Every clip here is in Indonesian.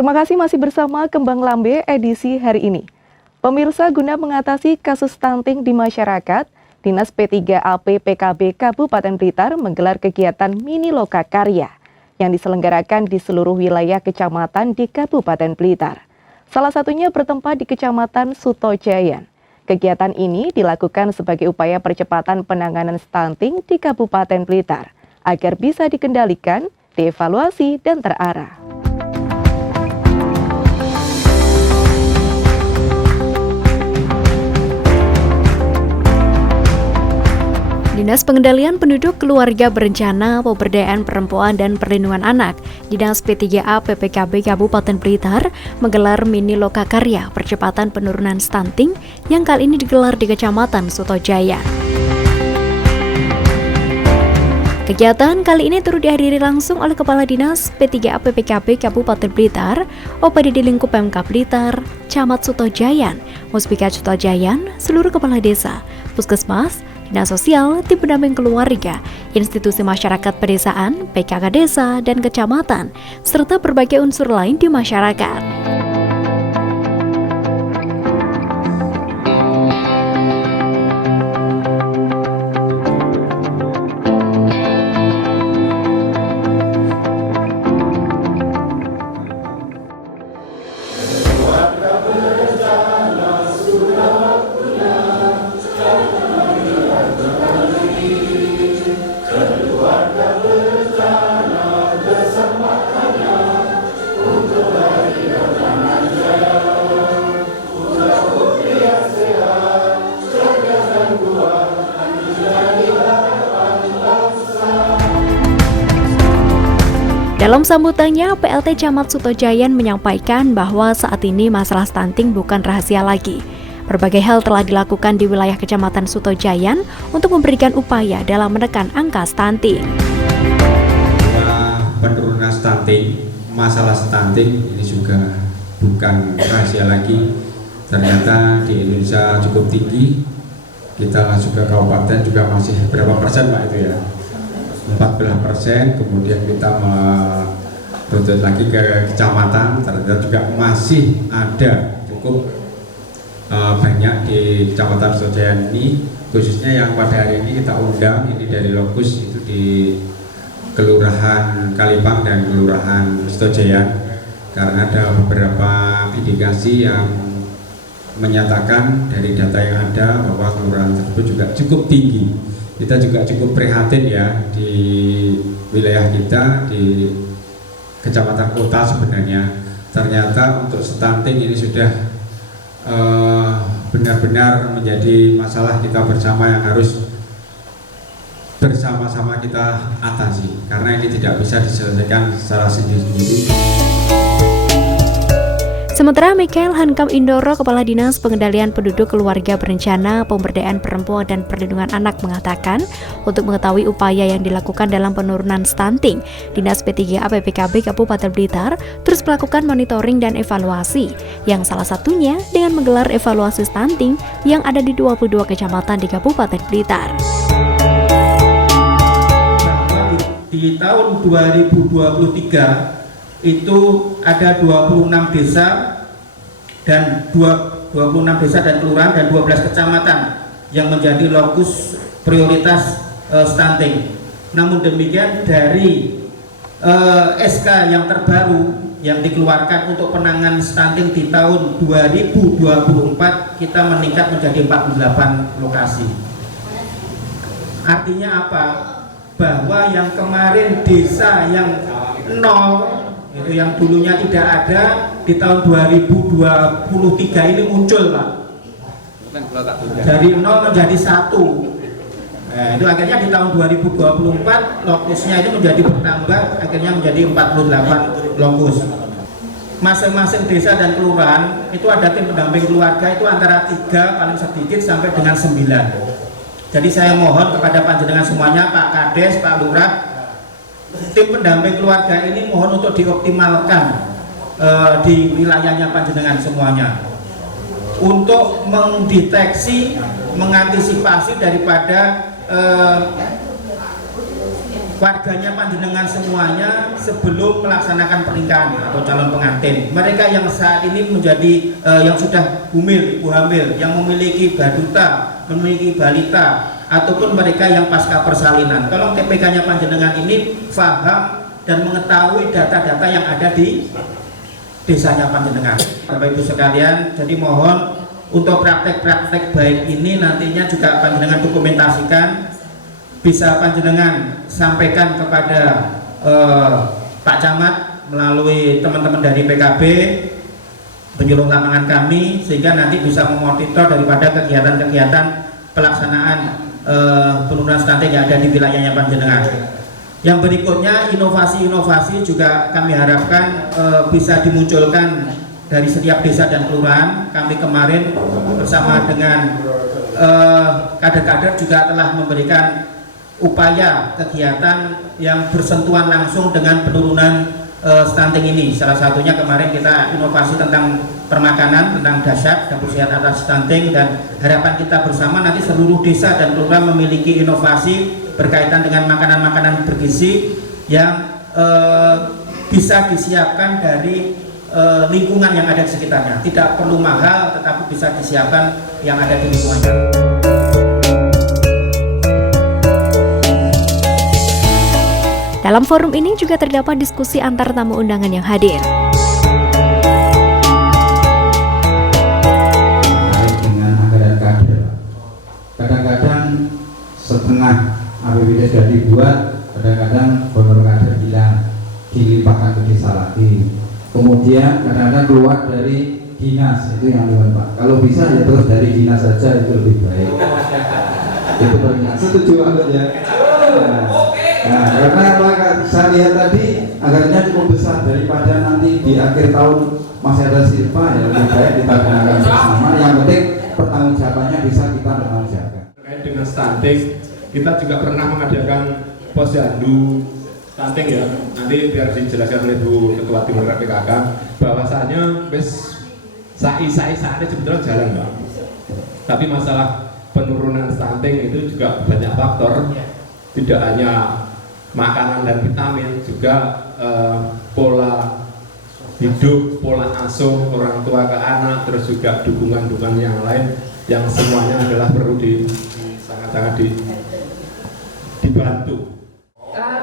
Terima kasih masih bersama Kembang Lambe edisi hari ini. Pemirsa, guna mengatasi kasus stunting di masyarakat, Dinas P3AP PKB Kabupaten Blitar menggelar kegiatan Mini Loka Karya yang diselenggarakan di seluruh wilayah kecamatan di Kabupaten Blitar. Salah satunya bertempat di Kecamatan Sutojayan. Kegiatan ini dilakukan sebagai upaya percepatan penanganan stunting di Kabupaten Blitar agar bisa dikendalikan, dievaluasi, dan terarah. Dinas Pengendalian Penduduk Keluarga Berencana, Pemberdayaan Perempuan dan Perlindungan Anak, Dinas P3A PPKB Kabupaten Blitar menggelar Mini Loka Karya Percepatan Penurunan Stunting yang kali ini digelar di Kecamatan Sutojayan. Kegiatan kali ini turut dihadiri langsung oleh Kepala Dinas P3A PPKB Kabupaten Blitar, OPD di lingkup Pemkab Blitar, Camat Sutojayan, Muspika Sutojayan, seluruh kepala desa, puskesmas, dinas sosial, tim pendamping keluarga, institusi masyarakat pedesaan, PKK desa, dan kecamatan, serta berbagai unsur lain di masyarakat. Dalam sambutannya, PLT Camat Sutojayan menyampaikan bahwa saat ini masalah stunting bukan rahasia lagi. Berbagai hal telah dilakukan di wilayah Kecamatan Sutojayan untuk memberikan upaya dalam menekan angka stunting. Penurunan stunting, masalah stunting ini juga bukan rahasia lagi. Ternyata di Indonesia cukup tinggi. Kita juga kabupaten juga masih berapa persen Pak itu ya? 14%, kemudian kita meruntut lagi ke kecamatan, ternyata juga masih ada cukup banyak di Kecamatan Sutojayan ini, khususnya yang pada hari ini kita undang, ini dari lokus itu di Kelurahan Kalipang dan Kelurahan Sutojayan, karena ada beberapa indikasi yang menyatakan dari data yang ada bahwa kelurahan tersebut juga cukup tinggi. Kita juga cukup prihatin ya di wilayah kita, di kecamatan kota sebenarnya. Ternyata untuk stunting ini sudah benar-benar menjadi masalah kita bersama yang harus bersama-sama kita atasi. Karena ini tidak bisa diselesaikan secara sendiri-sendiri. Sementara Michael Hankam Indoro, Kepala Dinas Pengendalian Penduduk Keluarga Berencana, Pemberdayaan Perempuan dan Perlindungan Anak mengatakan, untuk mengetahui upaya yang dilakukan dalam penurunan stunting, Dinas P3A PPKB Kabupaten Blitar terus melakukan monitoring dan evaluasi, yang salah satunya dengan menggelar evaluasi stunting yang ada di 22 kecamatan di Kabupaten Blitar. Di tahun 2023 itu ada 26 desa dan 26 desa dan kelurahan dan 12 kecamatan yang menjadi lokus prioritas stunting. Namun demikian dari SK yang terbaru yang dikeluarkan untuk penanganan stunting di tahun 2024 kita meningkat menjadi 48 lokasi. Artinya apa? Bahwa yang kemarin desa yang 0 itu yang dulunya tidak ada di tahun 2023 ini muncul Pak, dari 0 menjadi 1. Nah, itu akhirnya di tahun 2024 lokusnya itu menjadi bertambah, akhirnya menjadi 48 lokus. Masing-masing desa dan kelurahan itu ada tim pendamping keluarga itu antara 3 paling sedikit sampai dengan 9. Jadi saya mohon kepada panjenengan semuanya, Pak Kades, Pak Lurah, tim pendamping keluarga ini mohon untuk dioptimalkan di wilayahnya panjenengan semuanya untuk mendeteksi, mengantisipasi daripada warganya panjenengan semuanya sebelum melaksanakan pernikahan atau calon pengantin. Mereka yang saat ini menjadi yang sudah hamil, ibu hamil, yang memiliki baduta, memiliki balita, ataupun mereka yang pasca persalinan. Tolong TPK-nya panjenengan ini paham dan mengetahui data-data yang ada di desanya panjenengan. Bapak Ibu sekalian, jadi mohon untuk praktek-praktek baik ini nantinya juga panjenengan dokumentasikan, bisa panjenengan sampaikan kepada Pak Camat melalui teman-teman dari PKB, penyuluh lapangan kami, sehingga nanti bisa memonitor daripada kegiatan-kegiatan pelaksanaan penurunan stunting yang ada di wilayahnya panjenengan. Yang berikutnya, inovasi-inovasi juga kami harapkan bisa dimunculkan dari setiap desa dan kelurahan. Kami kemarin bersama dengan kader-kader juga telah memberikan upaya kegiatan yang bersentuhan langsung dengan penurunan stunting ini. Salah satunya kemarin kita inovasi tentang permakanan, tentang dasyat, dapur sehat atas stunting, dan harapan kita bersama nanti seluruh desa dan kelurahan memiliki inovasi berkaitan dengan makanan-makanan bergizi yang bisa disiapkan dari lingkungan yang ada di sekitarnya. Tidak perlu mahal, tetapi bisa disiapkan yang ada di lingkungannya. Dalam forum ini juga terdapat diskusi antar tamu undangan yang hadir. Dengan anggaran kader, kadang-kadang setengah APBD sudah dibuat, kadang-kadang honor kader hilang, dilimpahkan ke desa lagi. Kemudian kadang-kadang keluar dari dinas, itu yang lewat Pak. Kalau bisa ya terus dari dinas saja, itu lebih baik. Itu banyak. Setuju banget ya. Nah, karena apa? Saya lihat tadi anggarannya cukup besar, daripada nanti di akhir tahun masih ada silpa, ya lebih baik kita gunakan bersama. Yang penting pertanggungjawabannya bisa kita pertanggungjawabkan. Terkait dengan stunting, kita juga pernah mengadakan posyandu stunting ya. Nanti biar dijelaskan oleh Bu Ketua Timur PKK bahwasanya wis saatnya sebetulnya jalan Pak. Tapi masalah penurunan stunting itu juga banyak faktor, tidak hanya makanan dan vitamin, juga pola hidup, pola asuh orang tua ke anak, terus juga dukungan-dukungan yang lain yang semuanya adalah perlu sangat-sangat dibantu.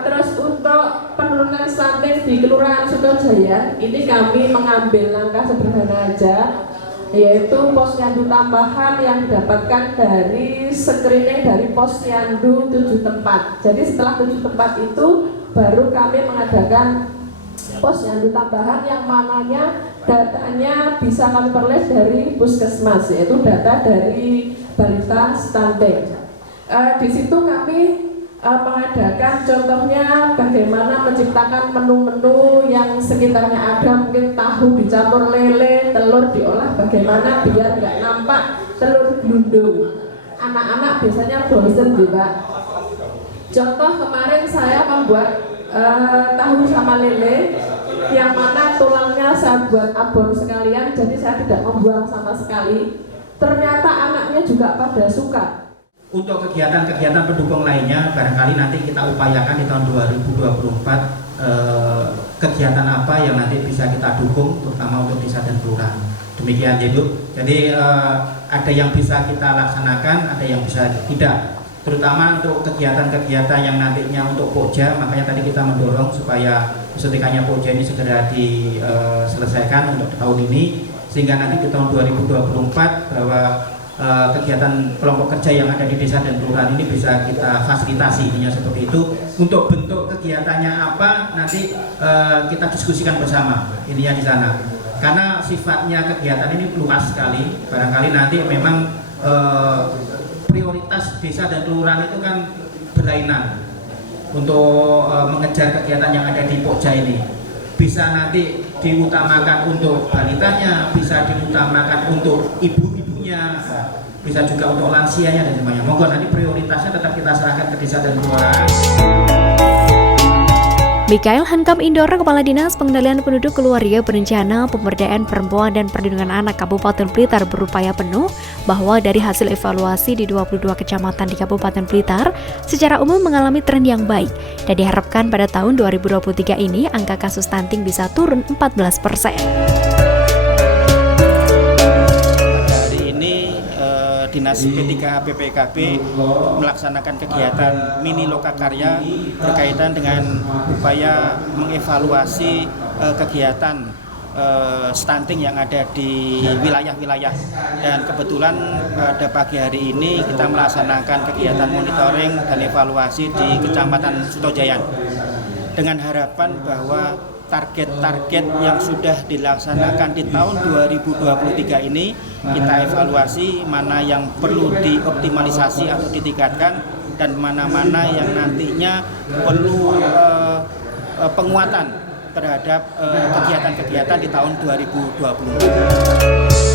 Terus untuk penurunan stunting di Kelurahan Sutojaya, ini kami mengambil langkah sederhana aja, yaitu posyandu tambahan yang didapatkan dari screening dari posyandu 7 tempat. Jadi setelah 7 tempat itu baru kami mengadakan posyandu tambahan yang mananya datanya bisa kami peroleh dari puskesmas, yaitu data dari balita stunting. Di situ kami mengadakan contohnya bagaimana menciptakan menu-menu yang sekitarnya ada, mungkin tahu dicampur lele, telur diolah bagaimana biar nggak nampak telur gelundung. Anak-anak biasanya bosen juga. Contoh kemarin saya membuat tahu sama lele yang mana tulangnya saya buat abon sekalian, jadi saya tidak membuang sama sekali. Ternyata anaknya juga pada suka. Untuk kegiatan-kegiatan pendukung lainnya, barangkali nanti kita upayakan di tahun 2024 kegiatan apa yang nanti bisa kita dukung, terutama untuk desa dan kelurahan. Demikian ya Bu. Jadi ada yang bisa kita laksanakan, ada yang bisa tidak. Terutama untuk kegiatan-kegiatan yang nantinya untuk Pokja, makanya tadi kita mendorong supaya kesuntikannya Pokja ini segera diselesaikan untuk tahun ini, sehingga nanti di tahun 2024 bahwa kegiatan kelompok kerja yang ada di desa dan kelurahan ini bisa kita fasilitasi, intinya seperti itu. Untuk bentuk kegiatannya apa nanti kita diskusikan bersama, ininya di sana. Karena sifatnya kegiatan ini luas sekali, barangkali nanti memang prioritas desa dan kelurahan itu kan berlainan untuk mengejar kegiatan yang ada di Pokja ini. Bisa nanti diutamakan untuk balitanya, bisa diutamakan untuk ibu-ibunya, bisa juga untuk lansianya dan semuanya. Monggo nanti prioritasnya tetap kita serahkan ke desa dan kelurahan. Mikael Hankam Indora, Kepala Dinas Pengendalian Penduduk Keluarga Berencana Pemberdayaan Perempuan dan Perlindungan Anak Kabupaten Blitar berupaya penuh bahwa dari hasil evaluasi di 22 kecamatan di Kabupaten Blitar secara umum mengalami tren yang baik dan diharapkan pada tahun 2023 ini angka kasus stunting bisa turun 14%. Dinas P3A PPKB melaksanakan kegiatan mini lokakarya berkaitan dengan upaya mengevaluasi kegiatan stunting yang ada di wilayah-wilayah, dan kebetulan pada pagi hari ini kita melaksanakan kegiatan monitoring dan evaluasi di Kecamatan Sutojayan dengan harapan bahwa target-target yang sudah dilaksanakan di tahun 2023 ini kita evaluasi mana yang perlu dioptimalisasi atau ditingkatkan dan mana-mana yang nantinya perlu penguatan terhadap kegiatan-kegiatan di tahun 2024.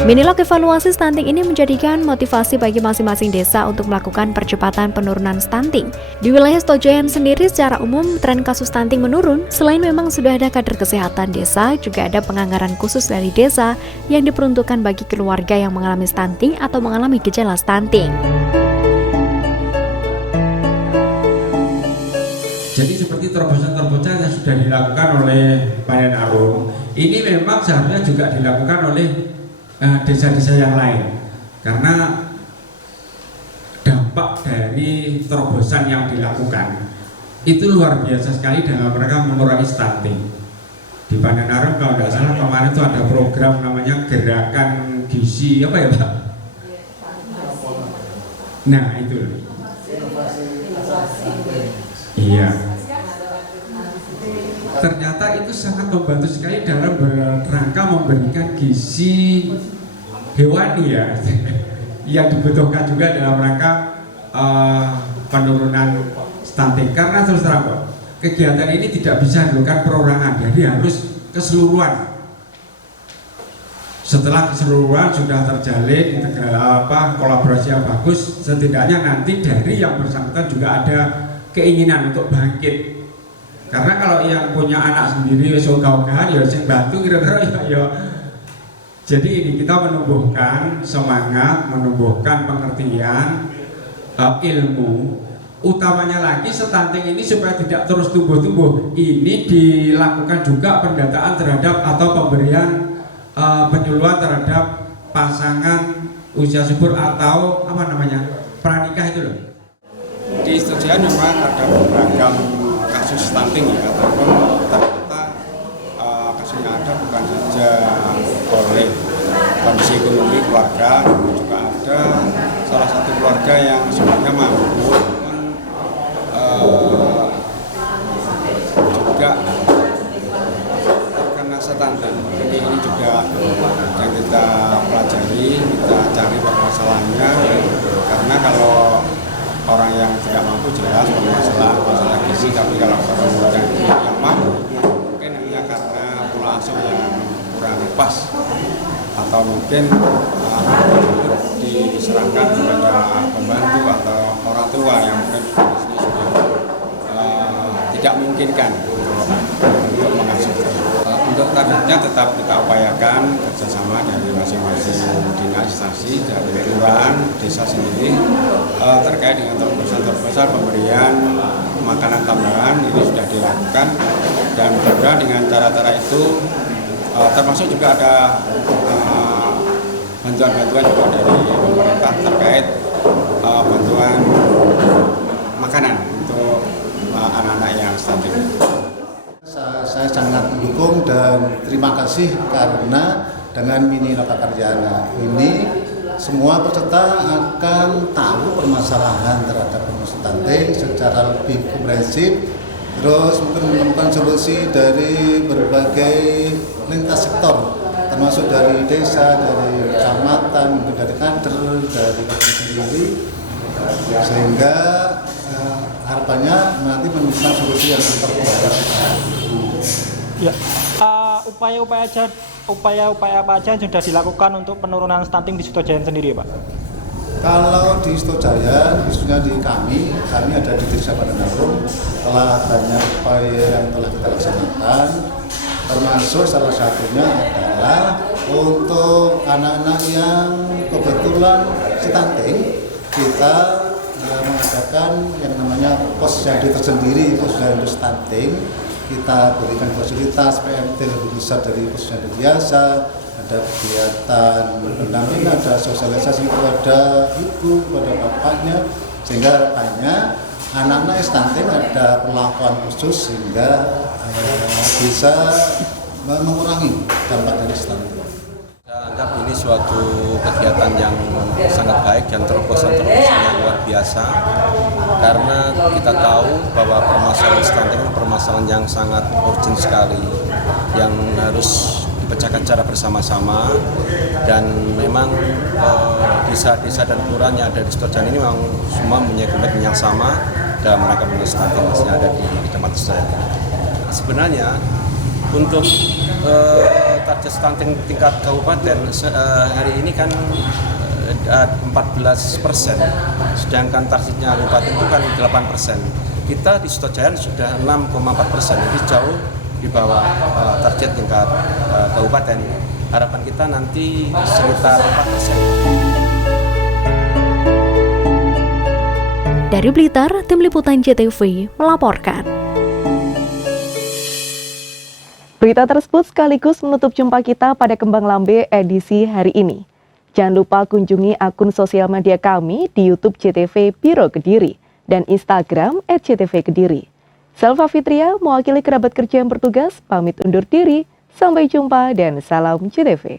Minilog evaluasi stunting ini menjadikan motivasi bagi masing-masing desa untuk melakukan percepatan penurunan stunting. Di wilayah Sutojayan sendiri secara umum tren kasus stunting menurun. Selain memang sudah ada kader kesehatan desa, juga ada penganggaran khusus dari desa yang diperuntukkan bagi keluarga yang mengalami stunting atau mengalami gejala stunting. Jadi seperti terobosan-terobosan yang sudah dilakukan oleh Badan Arum, ini memang seharusnya juga dilakukan oleh desa-desa yang lain, karena dampak dari terobosan yang dilakukan itu luar biasa sekali dalam mereka mengurangi stunting. Di Badan Arum kalau tidak salah kemarin itu ada program namanya Gerakan Gizi apa ya Pak? Nah itu, iya. Ternyata itu sangat membantu sekali dalam rangka memberikan gizi hewani ya yang dibutuhkan juga dalam rangka penurunan stunting. Karena terus terang kok, kegiatan ini tidak bisa dilakukan perorangan, jadi harus keseluruhan. Setelah keseluruhan sudah terjalin kolaborasi yang bagus, setidaknya nanti dari yang bersangkutan juga ada keinginan untuk bangkit. Karena kalau yang punya anak sendiri ogah-ogahan ya sing bantu kira-kira ya. Jadi ini kita menumbuhkan semangat, menumbuhkan pengertian, ilmu. Utamanya lagi stunting ini supaya tidak terus tumbuh-tumbuh. Ini dilakukan juga pendataan terhadap atau pemberian penyuluhan terhadap pasangan usia subur atau apa namanya pranikah itu loh. Di Sutojayan memang ada beragam kasus stunting ya, ataupun ternyata kasus yang ada bukan saja oleh kondisi ekonomi keluarga, juga ada salah satu keluarga yang sebenarnya mampu, namun juga terkena stunting. Jadi ini juga yang kita pelajari, kita cari permasalahannya, karena kalau orang yang tidak mampu jelas masalah gizi, tapi kalau orang yang mampu mungkin hanya karena pola asuh yang kurang pas atau mungkin diserahkan kepada pembantu atau orang tua yang mungkin sudah tidak memungkinkan untuk mengasuh. Untuk targetnya tetap kita upayakan kerjasama dari masing-masing dinas instansi, dari kelurahan, desa sendiri terkait dengan terobosan-terobosan pemberian makanan tambahan ini sudah dilakukan, dan mudah-mudahan dengan cara-cara itu termasuk juga ada bantuan-bantuan juga dari pemerintah terkait bantuan makanan untuk anak-anak yang stunting. Saya sangat mendukung dan terima kasih karena dengan mini lokakarya ini semua peserta akan tahu permasalahan terhadap stunting secara lebih komprehensif, terus mungkin menemukan solusi dari berbagai lintas sektor, termasuk dari desa, dari kecamatan, mungkin dari kader, dari kader sendiri, sehingga harapannya nanti menemukan solusi yang terbaik. Ya, upaya-upaya apa aja yang sudah dilakukan untuk penurunan stunting di Sutojayan sendiri, Pak? Kalau di Sutojayan, khususnya di kami ada di Desa Badan Arum, telah banyak upaya yang telah kita laksanakan, termasuk salah satunya adalah Untuk anak-anak yang kebetulan stunting, kita mengadakan yang namanya posyandu tersendiri, posyandu stunting. Kita berikan fasilitas PMT lebih besar dari posyandu biasa, ada kegiatan pendampingan, ada sosialisasi kepada ibu, kepada bapaknya, sehingga harapannya anak-anak stunting ada perlakuan khusus sehingga bisa mengurangi dampak dari stunting. Saya anggap ini suatu kegiatan yang sangat baik dan terobosan-terobosan yang luar biasa, karena kita tahu bahwa permasalahan stunting itu permasalahan yang sangat urgent sekali, yang harus dipecahkan secara bersama-sama. Dan memang desa-desa dan kelurahan yang ada di Sutojayan ini memang semua mempunyai komitmen yang sama dalam rangka menangani stunting yang ada di Kecamatan Sutojayan. Sebenarnya untuk target stunting tingkat kabupaten hari ini kan 14%, sedangkan targetnya kabupaten itu kan 8%. Kita di Sutojayan sudah 6,4%, jadi jauh di bawah target tingkat kabupaten. Harapan kita nanti sekitar 4%. Dari Blitar, Tim Liputan JTV melaporkan. Berita tersebut sekaligus menutup jumpa kita pada Kembang Lambe edisi hari ini. Jangan lupa kunjungi akun sosial media kami di YouTube JTV Biro Kediri dan Instagram @JTV-Kediri. Selva Fitria, mewakili kerabat kerja yang bertugas, pamit undur diri. Sampai jumpa dan salam JTV.